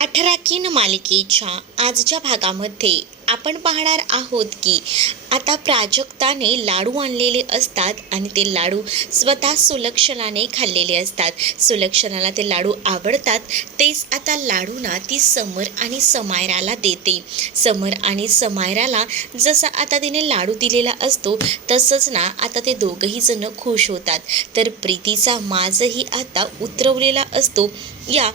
18 मालिकेच्या आजच्या भागामध्ये आपण पाहणार आहोत की आता प्राजक्ताने लाडू आणलेले असतात आणि ते लाडू स्वतः सुलक्षणाने खाल्लेले असतात. सुलक्षणाला ते लाडू आवडतात. तेच आता लाडू ना ती समर आणि समायराला देते. समर आणि समायराला जसा आता तिने लाडू दिलेला असतो तसंच ना आता ते दोघंही जण खुश होतात. तर प्रीतीचा माजही आता उतरवलेला असतो या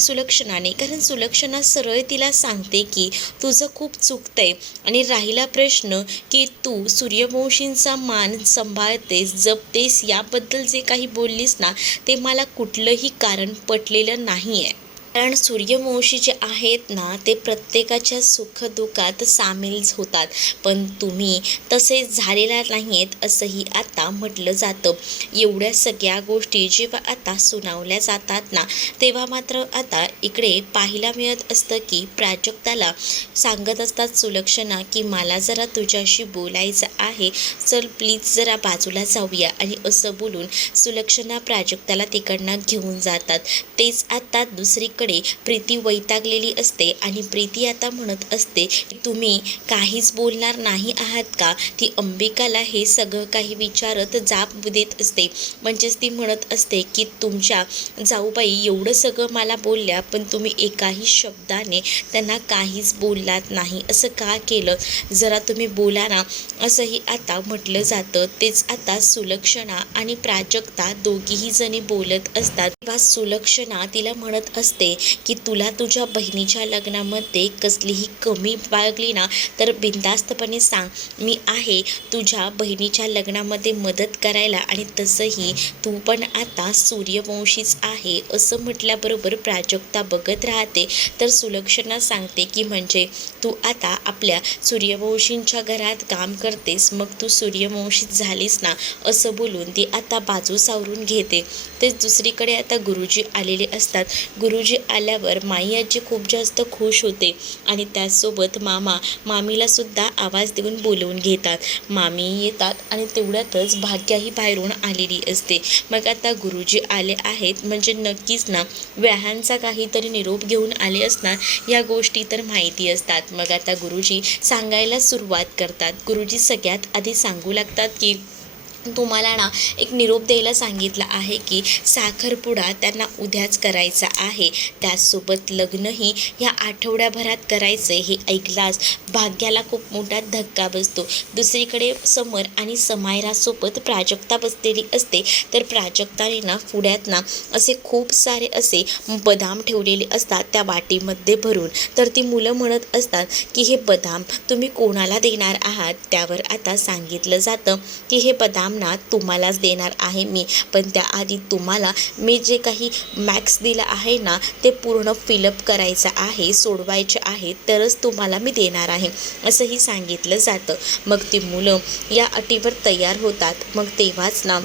सुलक्षणाने, कारण सुलक्षणा सरळ तिला सांगते की तुझं खूप चुकतंय आणि राहिला प्रश्न की तू सूर्यवंशींचा मान सांभाळतेस, जपतेस, याबद्दल जे काही बोललीस ना ते मला कुठलंही कारण पटलेलं नाही आहे. कारण सूर्यवंशी जे आहेत ना ते प्रत्येकाच्या सुखदुःखात सामील होतात, पण तुम्ही तसे झालेला नाही आहेत असंही आता म्हटलं जातं. एवढ्या सगळ्या गोष्टी जेव्हा आता सुनावल्या जातात ना तेव्हा मात्र आता इकडे पाहायला मिळत असतं की प्राजक्ताला सांगत असतात सुलक्षणा की मला जरा तुझ्याशी बोलायचं आहे, चल प्लीज जरा बाजूला जाऊया. आणि असं बोलून सुलक्षणा प्राजक्ताला तिकडनं घेऊन जातात. तेच आता दुसरीकडे प्रीती वैतागलेली असते आणि प्रीती आता म्हणत असते तुम्ही काहीच बोलणार नाही आहात का. ती अंबिकाला हे सगळं काही विचारत जाब देत असते. म्हणजेच ती म्हणत असते की तुमच्या जाऊबाई एवढं सगळं मला बोलल्या पण तुम्ही एकाही शब्दाने त्यांना काहीच बोललात नाही, असं का केलं, जरा तुम्ही बोला ना, असंही आता म्हटलं जातं. तेच आता सुलक्षणा आणि प्राजक्ता दोघीही जणी बोलत असतात. तेव्हा सुलक्षणा तिला म्हणत असते की तुला तुझ्या बहिणीच्या लग्नामध्ये कसलीही कमी बाळगली ना तर बिनधास्तपणे सांग, मी आहे तुझ्या बहिणीच्या लग्नामध्ये मदत करायला. आणि तसंही तू पण आता सूर्यवंशीच आहे असं म्हटल्याबरोबर प्राजक्ता बघत राहते. तर सुलक्षणा सांगते की म्हणजे तू आता आपल्या सूर्यवंशींच्या घरात काम करतेस, मग तू सूर्यवंशीच झालीस ना, असं बोलून ती आता बाजू सावरून घेते. तेच दुसरीकडे आता गुरुजी आलेले असतात. गुरुजी आल्यावर माई आजी खूप जास्त खुश होते आणि त्याचसोबत मामीला सुद्धा आवाज देऊन बोलवून घेतात. मामी येतात आणि तेवढ्यातच भाग्याही बाहेरून आलेली असते. मग आता गुरुजी आले आहेत म्हणजे नक्कीच ना व्याहांचा काहीतरी निरोप घेऊन आले असणार, या गोष्टी तर माहिती असतात. मग आता गुरुजी सांगायला सुरुवात करतात. गुरुजी सगळ्यात आधी सांगू लागतात की तुम्हाला ना एक निरोप द्यायला सांगितलं आहे की साखरपुडा त्यांना उद्याच करायचा आहे, त्याचसोबत लग्नही ह्या आठवड्याभरात करायचं हे ऐकलाच भाग्याला खूप मोठा धक्का बसतो. दुसरीकडे समर आणि समायरासोबत प्राजक्ता बसलेली असते. तर प्राजक्ताने ना पुढ्यात ना असे खूप सारे असे बदाम ठेवलेले असतात त्या वाटीमध्ये भरून. तर ती मुलं म्हणत असतात की हे बदाम तुम्ही कोणाला देणार आहात. त्यावर आता सांगितलं जातं की हे बदाम ना तुम्हालाच देणार आहे मी, पण त्याआधी तुम्हाला मी जे काही मॅक्स दिलं आहे ना ते पूर्ण फिलअप करायचं आहे, सोडवायचे आहे, तरच तुम्हाला मी देणार आहे असंही सांगितलं जातं. मग ती मुलं या अटीवर तयार होतात. मग तेव्हाच ना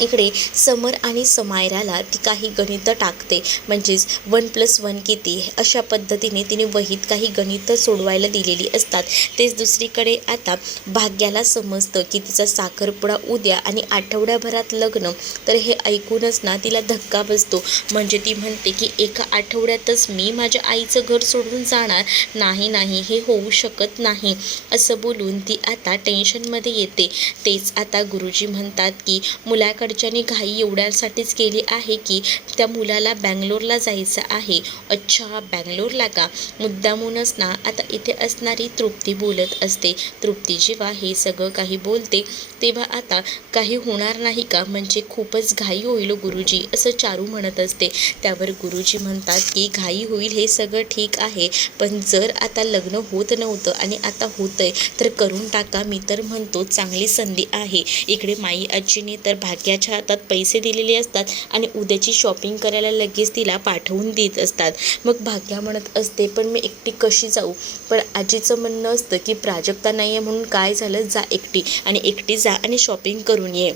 इकडे समर आणि समायराला ती काही गणितं टाकते, म्हणजेच 1+1 किती अशा पद्धतीने तिने वहीत काही गणितं सोडवायला दिलेली असतात. तेच दुसरीकडे आता भाग्याला समजतं की तिचा साखरपुडा उद्या आणि आठवड्याभरात लग्न. तर हे ऐकूनच ना तिला धक्का बसतो. म्हणजे ती म्हणते की एका आठवड्यातच मी माझ्या आईचं घर सोडून जाणार नाही, नाही हे होऊ शकत नाही, असं बोलून ती आता टेन्शनमध्ये येते. तेच आता गुरुजी म्हणतात की मुलाकडच्यानी घाई एवढ्यासाठीच केली आहे की त्या मुलाला बँगलोरला जायचं आहे. अच्छा, बँगलोरला का. मुद्दामूनच ना आता इथे असणारी तृप्ती बोलत असते. तृप्ती जेव्हा हे सगळं काही बोलते तेव्हा आता काही होणार नाही का, म्हणजे खूपच घाई होईल गुरुजी, असं चारू म्हणत असते. त्यावर गुरुजी म्हणतात की घाई होईल हे सगळं ठीक आहे, पण जर आता लग्न होत नव्हतं आणि आता होतंय तर करून टाका. मी तर म्हणतो चांगली संधी आहे. इकडे माई आजीने तर भाग्याच्या हातात पैसे दिलेले असतात आणि उद्याची शॉपिंग करायला लगेच तिला पाठवून देत असतात. मग भाग्या म्हणत असते पण मी एकटी कशी जाऊ. पण आजीचं म्हणणं असतं की प्राजक्ता नाही आहे म्हणून काय झालं, जा एकटी, आणि एकटी जा आणि शॉपिंग करून ये.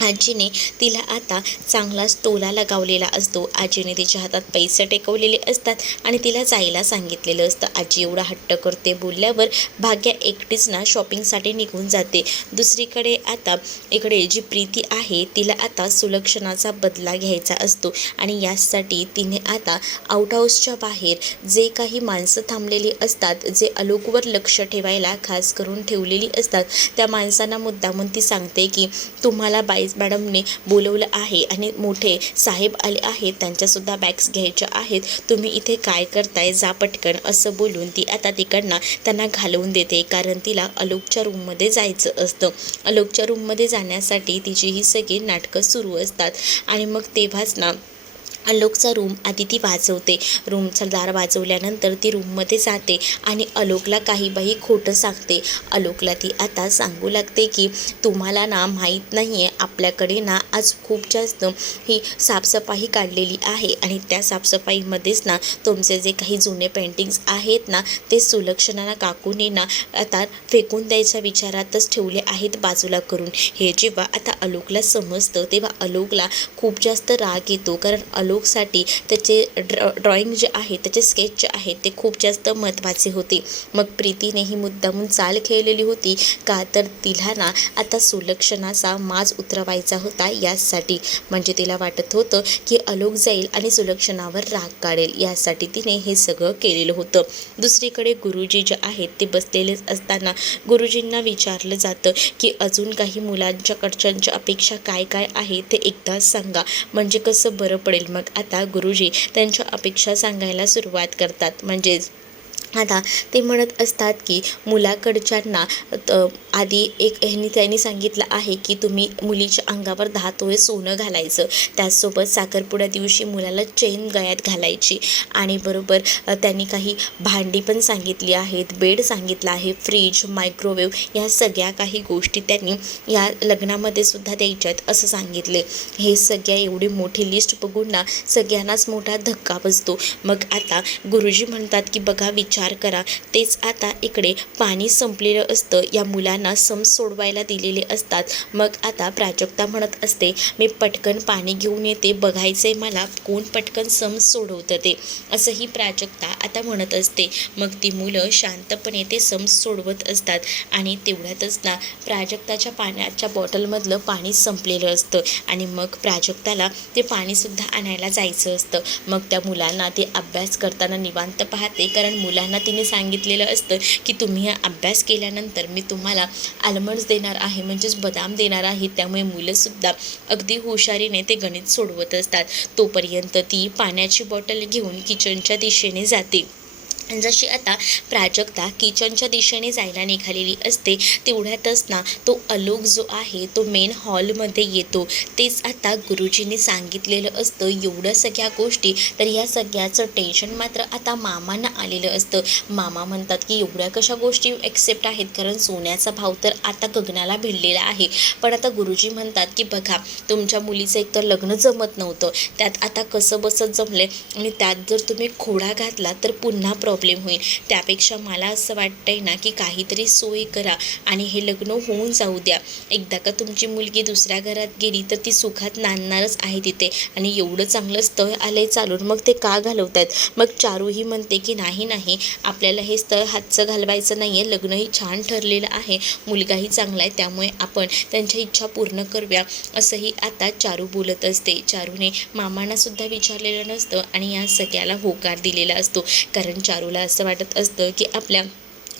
आजीने तिला आता चांगलाच टोला लगावलेला असतो. आजीने तिच्या हातात पैसे टेकवलेले असतात आणि तिला जायला सांगितलेलं असतं. आजी एवढा हट्ट करते बोलल्यावर भाग्या एकटीच ना शॉपिंगसाठी निघून जाते. दुसरीकडे आता इकडे जी प्रीती आहे तिला आता सुलक्षणाचा बदला घ्यायचा असतो आणि यासाठी तिने आता आउट हाऊसच्या बाहेर जे काही माणसं थांबलेली असतात, जे आलोकवर लक्ष ठेवायला खास करून ठेवलेली असतात, त्या माणसांना मुद्दामून ती सांगते की तुम्हाला मॅडमने बोलवलं आहे आणि मोठे साहेब आले आहेत, त्यांच्यासुद्धा बॅग्स घ्यायच्या आहेत, तुम्ही इथे काय करताय, जा पटकन, असं बोलून ती आता तिकडनं त्यांना घालवून देते. कारण तिला आलोकच्या रूममध्ये जायचं असतं. आलोकच्या रूममध्ये जाण्यासाठी तिची ही सगळी नाटकं सुरू असतात आणि मग तेव्हाच ना आलोकचा रूम आधी ती वाजवते. रूमचं दार वाजवल्यानंतर ती रूममध्ये जाते आणि आलोकला काही बाई खोटं सांगते. आलोकला ती आता सांगू लागते की तुम्हाला ना माहीत नाही आहे, आपल्याकडे ना आज खूप जास्त ही साफसफाई काढलेली आहे आणि त्या साफसफाईमध्येच ना तुमचे जे काही जुने पेंटिंग्स आहेत ना ते सुलक्षणा काकूने ना आता फेकून द्यायच्या विचारातच ठेवले आहेत बाजूला करून. हे जेव्हा आता आलोकला समजतं तेव्हा आलोकला खूप जास्त राग येतो. कारण आलोकसाठी त्याचे ड्रॉइंग जे आहे, त्याचे स्केच जे आहे ते खूप जास्त महत्त्वाचे होते. मग प्रीतीने ही मुद्दामून चाल खेळलेली होती का तर तिला ना आता सुलक्षणाचा माज उतरवायचा होता यासाठी. म्हणजे तिला वाटत होतं की आलोक जाईल आणि सुलक्षणावर राग काढेल, यासाठी तिने हे सगळं केलेलं होतं. दुसरीकडे गुरुजी जे आहेत ते बसलेलेच असताना गुरुजींना विचारलं जातं की अजून काही मुलांच्याकडच्या अपेक्षा काय काय आहे ते एकदाच सांगा, म्हणजे कसं बरं पडेल. मग आता गुरुजी त्यांच्या अपेक्षा सांगायला सुरुवात करतात. म्हणजेच आता ते म्हणत असतात की मुलाकडच्यांना आधी त्यांनी सांगितलं आहे की तुम्ही मुलीच्या अंगावर 10 तोळे सोनं घालायचं, त्याचसोबत साखरपुड्या दिवशी मुलाला चेन गळ्यात घालायची आणि बरोबर त्यांनी काही भांडी पण सांगितली आहेत, बेड सांगितलं आहे, फ्रीज, मायक्रोवेव्ह, या सगळ्या काही गोष्टी त्यांनी या लग्नामध्ये सुद्धा द्यायच्यात असं सांगितले. हे सगळ्या एवढी मोठी लिस्ट बघून ना सगळ्यांनाच मोठा धक्का बसतो. मग आता गुरुजी म्हणतात की बघा, विचार करा. तेच आता इकडे पाणी संपलेलं असतं, या मुलांना सम सोडवायला दिलेले असतात. मग आता प्राजक्ता म्हणत असते मी पटकन पाणी घेऊन येते, बघायचंय मला कोण पटकन सम सोडवतं ते, असंही प्राजक्ता आता म्हणत असते. मग ती मुलं शांतपणे ते सम सोडवत असतात आणि तेवढ्यातच ना प्राजक्ताच्या पाण्याच्या बॉटलमधलं पाणी संपलेलं असतं आणि मग प्राजक्ताला ते पाणीसुद्धा आणायला जायचं असतं. मग त्या मुलांना ते अभ्यास करताना निवांत पाहते. कारण मुलांना तिने सांगितलेलं असतं की तुम्ही हा अभ्यास केल्यानंतर मी तुम्हाला आल्मंड्स देणार आहे, म्हणजेच बदाम देणार आहे. त्यामुळे मुलंसुद्धा अगदी हुशारीने ते गणित सोडवत असतात. तोपर्यंत ती पाण्याची बॉटल घेऊन किचनच्या दिशेने जाते. जशी आता प्राजक्ता किचनच्या दिशेने जायला निघालेली असते तेवढ्यातच ना तो आलोक जो आहे तो मेन हॉलमध्ये येतो. तेच आता गुरुजींनी सांगितलेलं असतं एवढ्या सगळ्या गोष्टी. तर या सगळ्याचं टेन्शन मात्र आता मामांना आलेलं असतं. मामा म्हणतात की एवढ्या कशा गोष्टी एक्सेप्ट आहेत, कारण सोन्याचा भाव तर आता गगनाला भिडलेला आहे. पण आता गुरुजी म्हणतात की बघा, तुमच्या मुलीचं एकतर लग्न जमत नव्हतं, त्यात आता कसं बसत जमले आणि त्यात जर तुम्ही खोडा घातला तर पुन्हा प्रॉब्लेम होईल. त्यापेक्षा मला असं वाटतंय ना की काहीतरी सोय करा आणि हे लग्न होऊन जाऊ द्या. एकदा का तुमची मुलगी दुसऱ्या घरात गेली तर ती सुखात नांदणारच आहे तिथे, आणि एवढं चांगलं स्थळ आलंय चालून, मग ते का घालवतायत. मग चारूही म्हणते की नाही नाही, आपल्याला हे स्थळ हातचं घालवायचं नाही आहे, लग्नही छान ठरलेलं आहे, मुलगाही चांगला आहे, त्यामुळे आपण त्यांच्या इच्छा पूर्ण करूया, असंही आता चारू बोलत असते. चारूने मामांना सुद्धा विचारलेलं नसतं आणि या सगळ्याला होकार दिलेला असतो. कारण चारूला असं वाटत असतं की आपल्या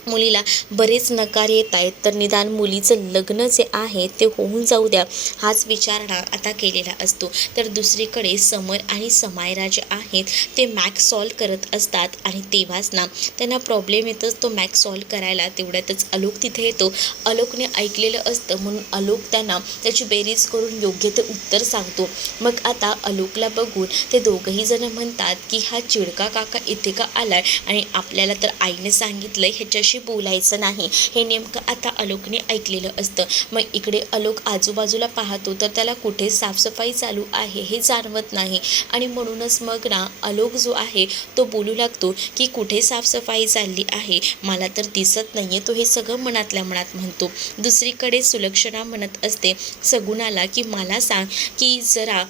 मुलीला बरेच नकार येत आहेत, तर निदान मुलीचं लग्न जे आहे ते होऊन जाऊ द्या, हाच विचार आता केलेला असतो. तर दुसरीकडे समर आणि समायरा जे आहेत ते मॅथ्स सॉल्व करत असतात आणि तेव्हाच ना त्यांना प्रॉब्लेम येतच तो मॅथ्स सॉल्व करायला. तेवढ्यातच आलोक तिथे येतो. आलोकने ऐकलेलं असतं म्हणून आलोक त्यांना त्याची बेरीज करून योग्य ते उत्तर सांगतो. मग आता आलोकला बघून ते दोघंही जण म्हणतात की हा चिडका काका इथे का आलाय आणि आपल्याला तर आईने सांगितलं ह्याच्याशी कोणाशी बोलायचं नाही हे नेमकं आता आलोकने ऐकलेलं असतं. मग इकडे आलोक आजूबाजूला पाहतो तर त्याला कुठे साफसफाई चालू आहे हे जाणवत नाही आणि म्हणूनच मग ना आलोक जो आहे तो बोलू लागतो की कुठे साफसफाई चालली आहे, मला तर दिसत नाही आहे. तो हे सगळं मनातल्या मनात म्हणतो. दुसरीकडे सुलक्षणा म्हणत असते सगुणाला की मला सांग की जरा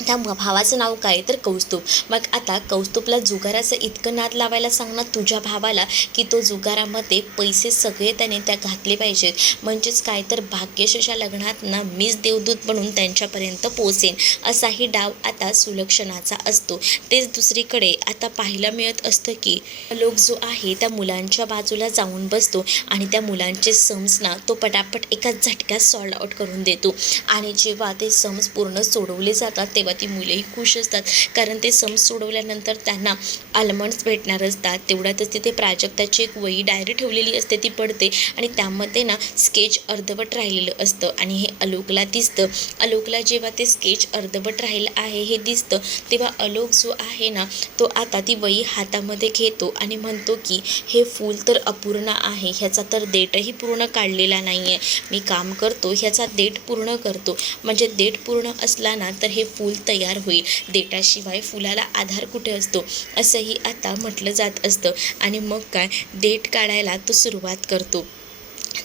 त्या भावाचं नाव काय, तर कौस्तुभ. मग आता कौस्तुभला जुगाराचं इतकं नाद लावायला सांग ना तुझ्या भावाला की तो जुगारामध्ये पैसे सगळे त्याने त्या घातले पाहिजेत. म्हणजेच काय तर भाग्यशच्या लग्नात ना मीच देवदूत बनून त्यांच्यापर्यंत पोहोचेन असाही डाव आता सुलक्षणाचा असतो. तेच दुसरीकडे आता पाहायला मिळत असतं की लोक जो आहे त्या मुलांच्या बाजूला जाऊन बसतो आणि त्या मुलांचे सम्स ना तो पटापट एका झटक्यात सॉल्व आउट करून देतो. आणि जेव्हा ते सम्स पूर्ण सोडवले जातात तेव्हा ती मुलेही खुश असतात, कारण ते सम्स सोडवल्यानंतर त्यांना आल्मंड्स भेटणार असतात. तेवढ्यातच तिथे प्राजक्ताची एक वही डायरी ठेवलेली असते ती पडते आणि त्यामध्ये ना स्केच अर्धवट राहिलेलं असतं आणि हे आलोकला दिसतं. आलोकला जेव्हा ते स्केच अर्धवट राहिलं आहे हे दिसतं तेव्हा आलोक जो आहे ना तो आता ती वही हातामध्ये घेतो आणि म्हणतो की हे फूल तर अपूर्ण आहे, ह्याचा तर देठही पूर्ण काढलेला नाही आहे. मी काम करतो ह्याचा देठ पूर्ण करतो, म्हणजे देठ पूर्ण असला ना तर हे फूल तयार होईल. देठाशिवाय फुलाला आधार कुठे असतो असंही आता म्हटलं जात असतं. आणि मग काय देठ काढायला तो सुरुवात करतो.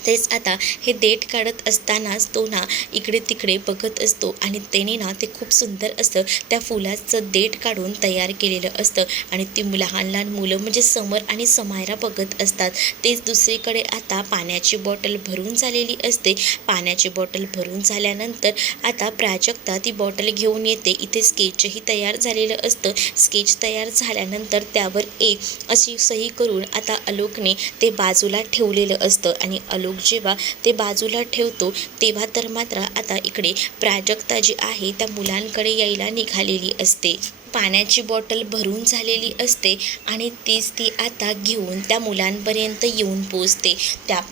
तेच आता हे देठ काढत असतानाच तो ना इकडे तिकडे बघत असतो आणि त्याने ना ते खूप सुंदर असं त्या फुलाचं देठ काढून तयार केलेलं असतं आणि ती लहान लहान मुलं म्हणजे समर आणि समायरा बघत असतात. तेच दुसरीकडे आता पाण्याची बॉटल भरून झालेली असते. पाण्याची बॉटल भरून झाल्यानंतर आता प्राजक्ता ती बॉटल घेऊन येते. इथे स्केचही तयार झालेलं असतं. स्केच तयार झाल्यानंतर त्यावर ए अशी सही करून आता आलोकने ते बाजूला ठेवलेलं असतं आणि आलोक जेव्हा ते बाजूला ठेवतो तेव्हा तर मात्र आता इकडे प्राजक्ता जी आहे त्या मुलांकडे यायला निघालेली असते. पाण्याची बॉटल भरून झालेली असते आणि तीच ती आता घेऊन त्या मुलांपर्यंत येऊन पोचते.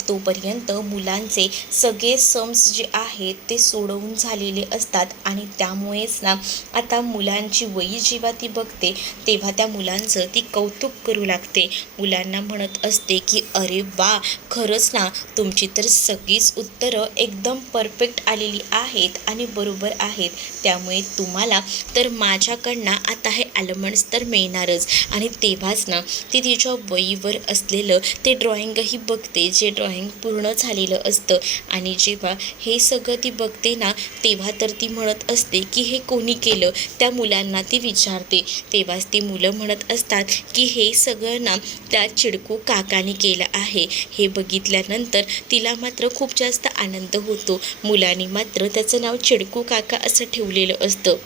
तोपर्यंत मुलांचे सगळे सम्स जे आहेत ते सोडवून झालेले असतात आणि त्यामुळेच ना आता मुलांची वही जेव्हा ती बघते तेव्हा त्या मुलांचं ती कौतुक करू लागते. मुलांना म्हणत असते की अरे वा, खरंच ना तुमची तर सगळीच उत्तरं एकदम परफेक्ट आलेली आहेत आणि बरोबर आहेत, त्यामुळे तुम्हाला तर माझ्याकडनं आता हे आल्मंड्स तर मिळणारच. आणि तेव्हाच ना ती तिच्या वहीवर असलेलं ते ड्रॉइंगही बघते, जे ड्रॉइंग पूर्ण झालेलं असतं. आणि जेव्हा हे सगळं ती बघते ना तेव्हा तर ती म्हणत असते की हे कोणी केलं, त्या मुलांना ती विचारते. तेव्हाच ती मुलं म्हणत असतात की हे सगळं ना त्या चिडकू काकाने केलं आहे. हे बघितल्यानंतर तिला मात्र खूप जास्त आनंद होतो. मुलांनी मात्र त्याचं नाव चिडकू काका असं ठेवलेलं असतं.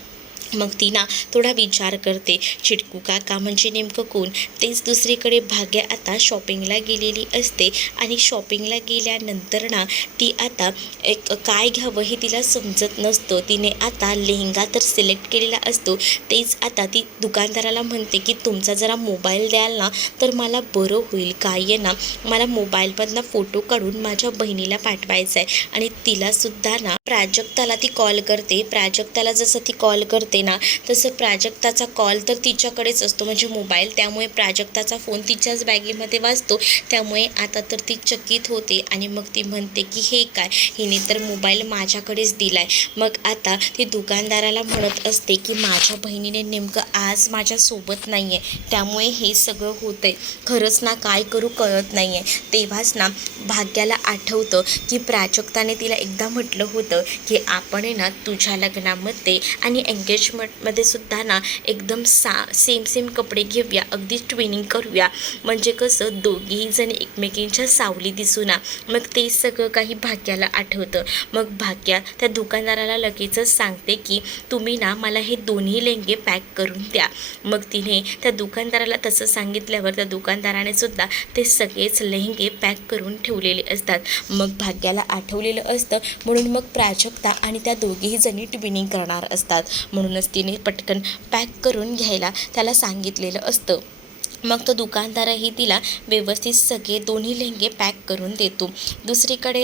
मग ती ना थोडा विचार करते, चिडकू काका म्हणजे नेमकं कोण. तेच दुसरीकडे भाग्या आता शॉपिंगला गेलेली असते आणि शॉपिंगला गेल्यानंतर ना ती आता एक काय घ्यावं हे तिला समजत नसतं. तिने आता लेहंगा तर सिलेक्ट केलेला असतो. तेच आता ती दुकानदाराला म्हणते की तुमचा जरा मोबाईल द्याल ना तर मला बरं होईल. काय आहे ना मला मोबाईलमधनं फोटो काढून माझ्या बहिणीला पाठवायचा आहे. आणि तिलासुद्धा ना प्राजक्ताला ती कॉल करते. प्राजक्ताला जसं ती कॉल करते ना तसं प्राजक्ताचा कॉल तर तिच्याकडेच असतो म्हणजे मोबाईल, त्यामुळे प्राजक्ताचा फोन तिच्याच बॅगेमध्ये वाजतो. त्यामुळे आता तर ती चकित होते आणि मग ती म्हणते की हे काय, हिने तर मोबाईल माझ्याकडेच दिलाय. मग आता ती दुकानदाराला म्हणत असते की माझ्या बहिणीने नेमकं आज माझ्यासोबत नाही आहे, त्यामुळे हे सगळं होतंय. खरंच ना काय करू कळत नाही आहे. तेव्हाच ना भाग्याला आठवतं की प्राजक्ताने तिला एकदा म्हटलं होतं की आपण आहे ना तुझ्या लग्नामध्ये आणि एंगेजमेंटमध्ये सुद्धा ना एकदम सेम कपडे घेऊया, अगदी ट्विनिंग करूया, म्हणजे कसं दोघीही जण एकमेकींच्या सावली दिसू ना. मग ते सगळं काही भाग्याला आठवतं. मग भाग्या त्या दुकानदाराला लगेचच सांगते की तुम्ही ना मला हे दोन्ही लेंगे पॅक करून द्या. मग तिने त्या दुकानदाराला तसं सांगितल्यावर त्या दुकानदाराने सुद्धा ते सगळेच लेहंगे पॅक करून ठेवलेले असतात. मग भाग्याला आठवलेलं असतं म्हणून मग प्राजक्ता आणि त्या दोघीही जणी ट्विनिंग करणार असतात. म्हणूनच तिने पटकन पॅक करून घ्यायला त्याला सांगितलेलं असतं. मग तो दुकानदारही तिला व्यवस्थित सगळे दोन्ही लेहंगे पॅक करून देतो. दुसरीकडे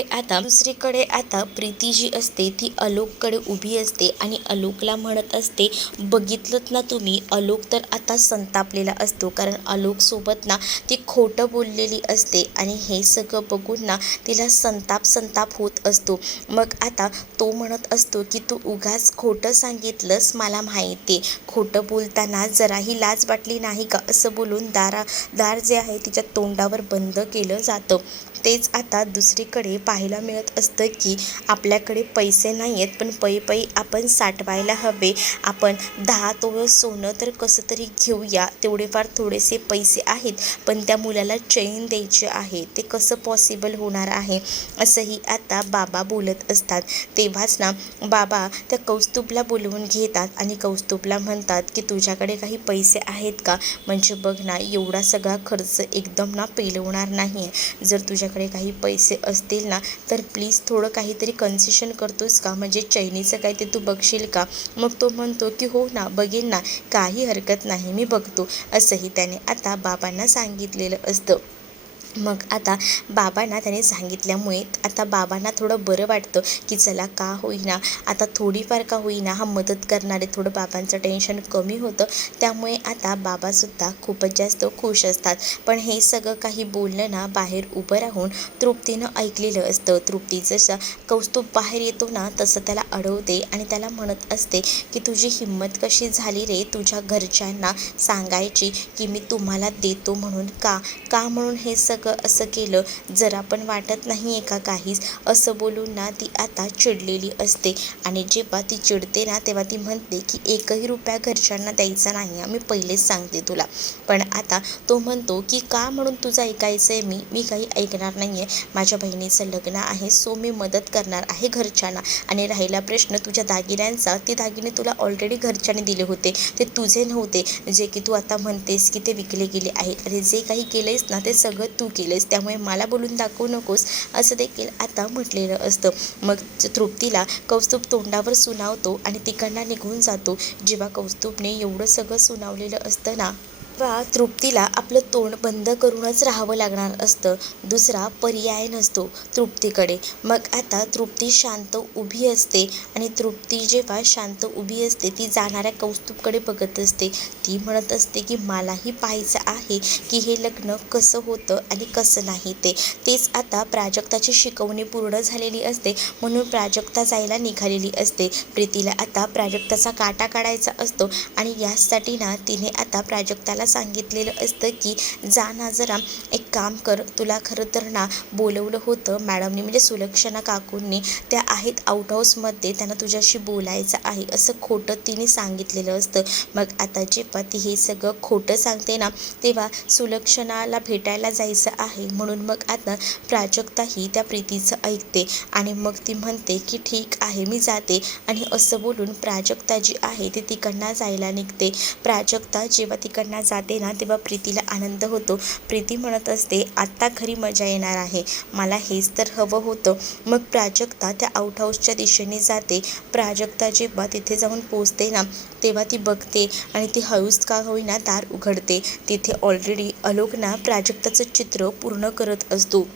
आता प्रीती जी असते ती आलोककडे उभी असते आणि आलोकला म्हणत असते, बघितलंत ना तुम्ही, आलोक तर आता संतापलेला असतो, कारण आलोकसोबत ना ती खोटं बोललेली असते आणि हे सगळं बघून ना तिला संताप होत असतो. मग आता तो म्हणत असतो की तू उगाच खोटं सांगितलंस, मला माहिती आहे, खोटं बोलताना जराही लाज वाटली नाही का, असं बोलून दार जे आहे तिच्या तोंडावर बंद केलं जातं. तेच आता दुसरीकडे पाहायला मिळत असतं की आपल्याकडे पैसे नाही आहेत, पण पै आपण साठवायला हवे. आपण 10 तोळं सोनं तर कसं तरी घेऊया, तेवढेफार थोडेसे पैसे आहेत, पण त्या मुलाला चैन द्यायची आहे, ते कसं पॉसिबल होणार आहे, असंही आता बाबा बोलत असतात. तेव्हाच ना बाबा त्या कौस्तुभला बोलवून घेतात आणि कौस्तुभला म्हणतात की तुझ्याकडे काही पैसे आहेत का, म्हणजे बघ ना एवढा सगळा खर्च एकदम ना पेलवणार नाही आहे, जर तुझ्याकडे काही पैसे असतील ना तर प्लीज थोडं काहीतरी कन्सेशन करतोस का, म्हणजे चैनीचं काय ते तू बघशील का. मग तो म्हणतो की हो ना, बघेन ना, काही हरकत नाही, मी बघतो, असंही त्याने आता बाबांना सांगितलेलं असतं. मग आता बाबांना त्याने सांगितल्यामुळे आता बाबांना थोडं बरं वाटतं की चला का होईना, आता थोडीफार का होईना हा मदत करणारे, थोडं बाबांचं टेन्शन कमी होतं. त्यामुळे आता बाबासुद्धा खूपच जास्त खुश असतात. पण हे सगळं काही बोलणं ना बाहेर उभं राहून तृप्तीनं ऐकलेलं असतं. तृप्ती जसं कौस्तुभ बाहेर येतो ना तसं त्याला अडवते आणि त्याला म्हणत असते की तुझी हिंमत कशी झाली रे तुझ्या घरच्यांना सांगायची की मी तुम्हाला देतो म्हणून, का म्हणून हे सगळं असं केलं, जरा पण वाटत नाही आहे का काहीच, असं बोलून ना ती आता चिडलेली असते. आणि जेव्हा ती चिडते ना तेव्हा ती म्हणते की 1ही रुपया घरच्यांना द्यायचा नाही, मी पहिलेच सांगते तुला. पण आता तो म्हणतो की का म्हणून तुझं ऐकायचं आहे, मी काही ऐकणार नाही आहे, माझ्या बहिणीचं लग्न आहे, सो मी मदत करणार आहे घरच्यांना. आणि राहिला प्रश्न तुझ्या दागिन्यांचा, ते दागिने तुला ऑलरेडी घरच्यांनी दिले होते, ते तुझे नव्हते, जे की तू आता म्हणतेस की ते विकले गेले आहे, अरे जे काही केलंयस ना ते सगळं तू केलंयस, त्यामुळे मला बोलून दाखवू नकोस, असं देखील आता म्हटलेलं असतं. मग तृप्तीला कौस्तुभ तोंडावर सुनावतो आणि तिकडनं निघून जातो. जेव्हा कौस्तुभने एवढं सगळं सुनावलेलं असतं ना तेव्हा तृप्तीला आपलं तोंड बंद करूनच राहावं लागणार असतं, दुसरा पर्याय नसतो तृप्तीकडे. मग आता तृप्ती शांत उभी असते आणि तृप्ती जेव्हा शांत उभी असते ती जाणाऱ्या कौस्तुभकडे बघत असते. ती म्हणत असते की मलाही पाहायचं आहे की हे लग्न कसं होतं आणि कसं नाही ते. तेच आता प्राजक्ताची शिकवणी पूर्ण झालेली असते, म्हणून प्राजक्ता जायला निघालेली असते. प्रीतीला आता प्राजक्ताचा काटा काढायचा असतो आणि यासाठी ना तिने आता प्राजक्ताला सांगितलेलं असतं की जा ना जरा एक काम कर, तुला खरं तर ना बोलवलं होतं मॅडमनी, म्हणजे सुलक्षणा काकूंनी, त्या आहेत आउट हाऊसमध्ये, त्यांना तुझ्याशी बोलायचं आहे, असं खोटं तिने सांगितलेलं असतं. मग आता जेव्हा ती हे सगळं खोटं सांगते ना तेव्हा सुलक्षणाला भेटायला जायचं आहे, म्हणून मग आता प्राजक्ताही त्या प्रीतीचं ऐकते आणि मग ती म्हणते की ठीक आहे मी जाते. आणि असं बोलून प्राजक्ता जी आहे ती तिकडनं जायला निघते. प्राजक्ता जेव्हा तिकडनं जाते ना तेव्हा प्रीतीला आनंद होतो. प्रीती म्हणत असते आत्ता खरी मजा येणार आहे, मला हेच तर हवं होतं. मग प्राजक्ता त्या आउट हाऊसच्या दिशेने जाते. प्राजक्ता जेव्हा तिथे जाऊन पोचते ना तेव्हा ती बघते आणि ती हळूच का होईना दार उघडते. तिथे ऑलरेडी आलोक ना प्राजक्ताचं चित्र पूर्ण करत असतो.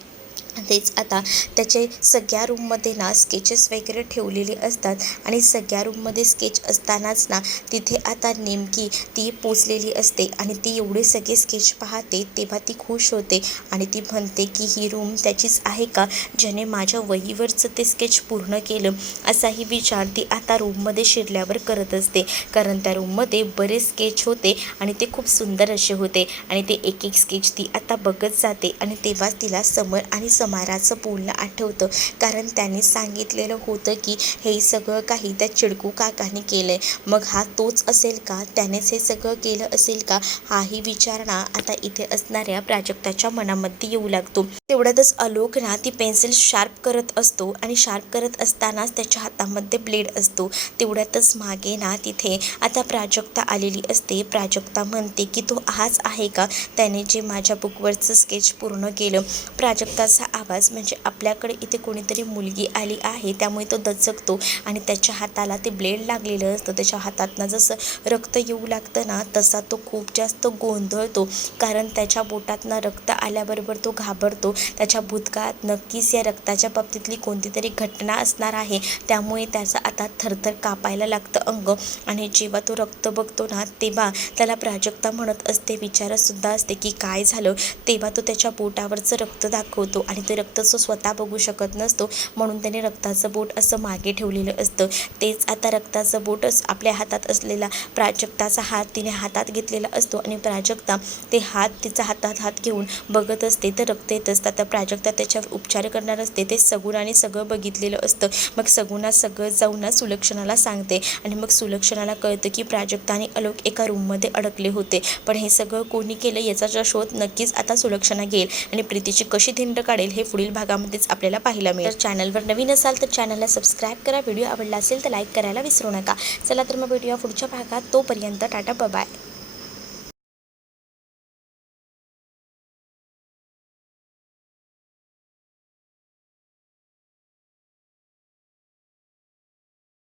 तेच आता त्याचे सगळ्या रूममध्ये ना स्केचेस वगैरे ठेवलेले असतात आणि सगळ्या रूममध्ये स्केच असतानाच ना तिथे आता नेमकी ती पोचलेली असते आणि ती एवढे सगळे स्केच पाहते तेव्हा ती खुश होते आणि ती म्हणते की ही रूम त्याचीच आहे का, ज्याने माझ्या वहीवरचं ते स्केच पूर्ण केलं, असाही विचार ती आता रूममध्ये शिरल्यावर करत असते. कारण त्या रूममध्ये बरेच स्केच होते आणि ते खूप सुंदर असे होते आणि ते एक एक स्केच ती आता बघत जाते. आणि तेव्हाच तिला समर आणि समाराचं बोलणं आठवतं, कारण त्याने सांगितलेलं होतं की हे सगळं काही त्या चिडकू काकाने केलं आहे. मग हा तोच असेल का, त्यानेच हे सगळं केलं असेल का, हाही विचार ना आता इथे असणाऱ्या प्राजक्ताच्या मनामध्ये येऊ लागतो. तेवढ्यातच आलोक ना ती पेन्सिल शार्प करत असतो आणि शार्प करत असतानाच त्याच्या हातामध्ये ब्लेड असतो. तेवढ्यातच मागे ना तिथे आता प्राजक्ता आलेली असते. प्राजक्ता म्हणते की तो हाच आहे का त्याने जे माझ्या बुकवरचं स्केच पूर्ण केलं. प्राजक्ताचा आवाज म्हणजे आपल्याकडे इथे कोणीतरी मुलगी आली आहे त्यामुळे तो दचकतो आणि त्याच्या हाताला ते ब्लेड लागलेलं असतं. त्याच्या हातातनं जसं रक्त येऊ लागतं ना तसा तो खूप जास्त गोंधळतो, कारण त्याच्या बोटातनं रक्त आल्याबरोबर तो घाबरतो. त्याच्या भूतकाळात नक्कीच या रक्ताच्या बाबतीतली कोणती तरी घटना असणार आहे, त्यामुळे त्याचं आता थरथर कापायला लागतं अंग. आणि जेव्हा तो रक्त बघतो ना तेव्हा त्याला प्राजक्ता म्हणत असते, विचारतसुद्धा असते की काय झालं. तेव्हा तो त्याच्या बोटावरचं रक्त दाखवतो आणि ते रक्त तो स्वतः बघू शकत नसतो, म्हणून त्याने रक्ताचं बोट असं मागे ठेवलेलं असतं. तेच आता रक्ताचं बोटच आपल्या हातात असलेला प्राजक्ताचा हात तिने हातात घेतलेला असतो आणि प्राजक्ता ते हात तिचा हातात हात घेऊन बघत असते तर रक्त येत असतं. तर प्राजक्ता त्याच्यावर उपचार करणार असते. ते सगुणाने सगळं बघितलेलं असतं. मग सगुणा सगळं जाऊन ना सुलक्षणाला सांगते आणि मग सुलक्षणाला कळतं की प्राजक्ता आणि आलोक एका रूममध्ये अडकले होते. पण हे सगळं कोणी केलं याचा शोध नक्कीच आता सुलक्षणा घेईल आणि प्रीतीची कशी धिंड काढेल हे पुढील भागामध्येच आपल्याला पाहायला मिळेल. तर चॅनलवर नवीन असाल तर चॅनलला सबस्क्राईब करा. व्हिडिओ आवडला असेल तर लाईक करायला विसरू नका. चला तर मग भेटूया पुढच्या भागात. तोपर्यंत टाटा बाय.